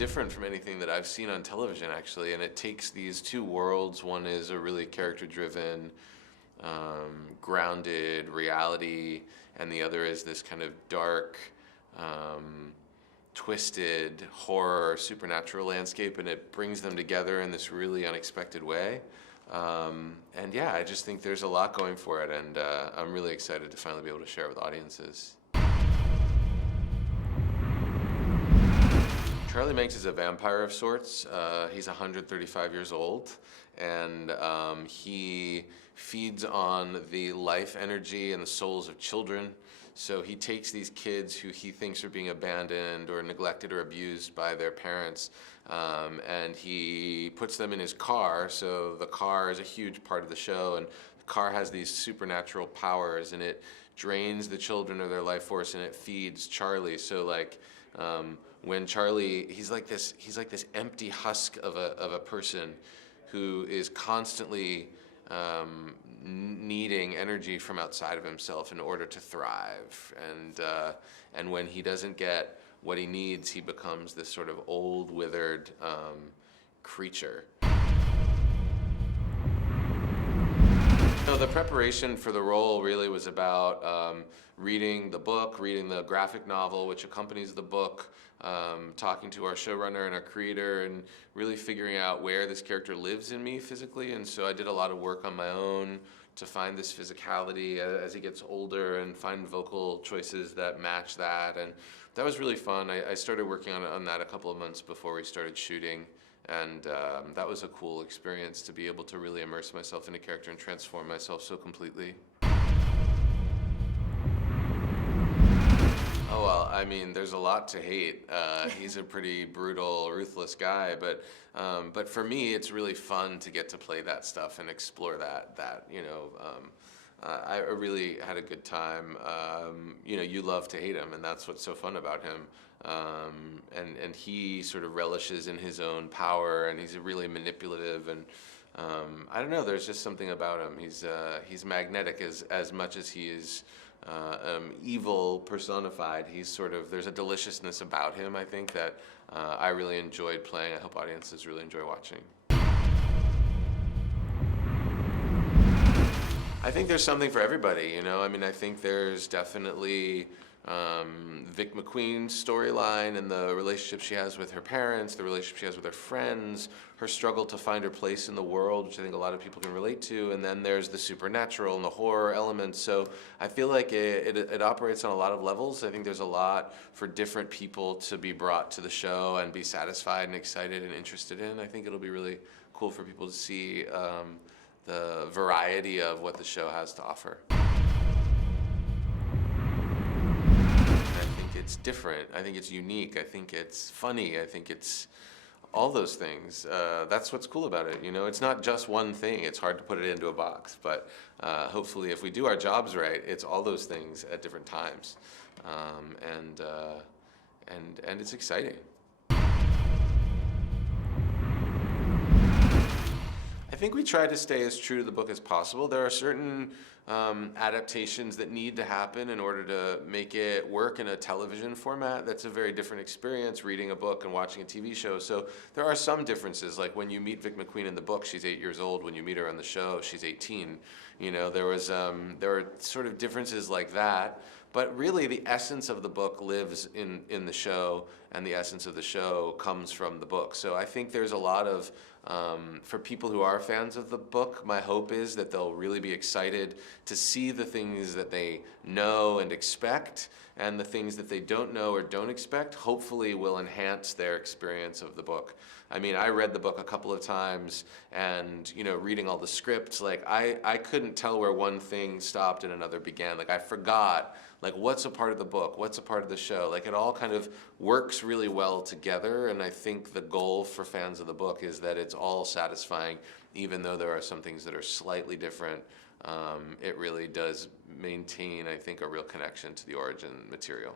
different from anything that I've seen on television, actually, and it takes these two worlds. One is a really character-driven, grounded reality, and the other is this kind of dark, twisted horror, supernatural landscape, and it brings them together in this really unexpected way. And yeah, I just think there's a lot going for it, and I'm really excited to finally be able to share it with audiences. Charlie Manx is a vampire of sorts. He's 135 years old, and he feeds on the life energy and the souls of children. So he takes these kids who he thinks are being abandoned or neglected or abused by their parents, and he puts them in his car. So the car is a huge part of the show, and the car has these supernatural powers, and it drains the children of their life force, and it feeds Charlie. So like, when Charlie, he's like this empty husk of a person who is constantly needing energy from outside of himself in order to thrive. And when he doesn't get what he needs, he becomes this sort of old, withered creature. So the preparation for the role really was about reading the book, reading the graphic novel which accompanies the book, talking to our showrunner and our creator, and really figuring out where this character lives in me physically. And so I did a lot of work on my own to find this physicality as he gets older and find vocal choices that match that. And that was really fun. I started working on that a couple of months before we started shooting. And that was a cool experience to be able to really immerse myself in a character and transform myself so completely. Oh, well, I mean, there's a lot to hate. He's a pretty brutal, ruthless guy, but for me, it's really fun to get to play that stuff and explore that, you know. I really had a good time. You know, you love to hate him, and that's what's so fun about him. And he sort of relishes in his own power, and he's really manipulative, and I don't know, there's just something about him. He's magnetic as much as he is evil personified. There's a deliciousness about him, I think, that I really enjoyed playing. I hope audiences really enjoy watching. I think there's something for everybody, you know. I mean, I think there's definitely Vic McQueen's storyline and the relationship she has with her parents, the relationship she has with her friends, her struggle to find her place in the world, which I think a lot of people can relate to, and then there's the supernatural and the horror elements. So I feel like it operates on a lot of levels. I think there's a lot for different people to be brought to the show and be satisfied and excited and interested in. I think it'll be really cool for people to see the variety of what the show has to offer. It's different. I think it's unique. I think it's funny. I think it's all those things. That's what's cool about it. You know, it's not just one thing. It's hard to put it into a box, but hopefully, if we do our jobs right, it's all those things at different times, and it's exciting. I think we try to stay as true to the book as possible. There are certain adaptations that need to happen in order to make it work in a television format. That's a very different experience, reading a book and watching a TV show. So there are some differences, like when you meet Vic McQueen in the book, she's 8 years old. When you meet her on the show, she's 18. You know, there are sort of differences like that. But really, the essence of the book lives in the show, and the essence of the show comes from the book. So I think there's a lot of, for people who are fans of the book, my hope is that they'll really be excited to see the things that they know and expect, and the things that they don't know or don't expect, hopefully will enhance their experience of the book. I mean, I read the book a couple of times, and, you know, reading all the scripts, like, I couldn't tell where one thing stopped and another began. Like, I forgot, like, what's a part of the book, what's a part of the show. Like, it all kind of works really well together, and I think the goal for fans of the book is that it's all satisfying, even though there are some things that are slightly different. It really does maintain, I think, a real connection to the origin material.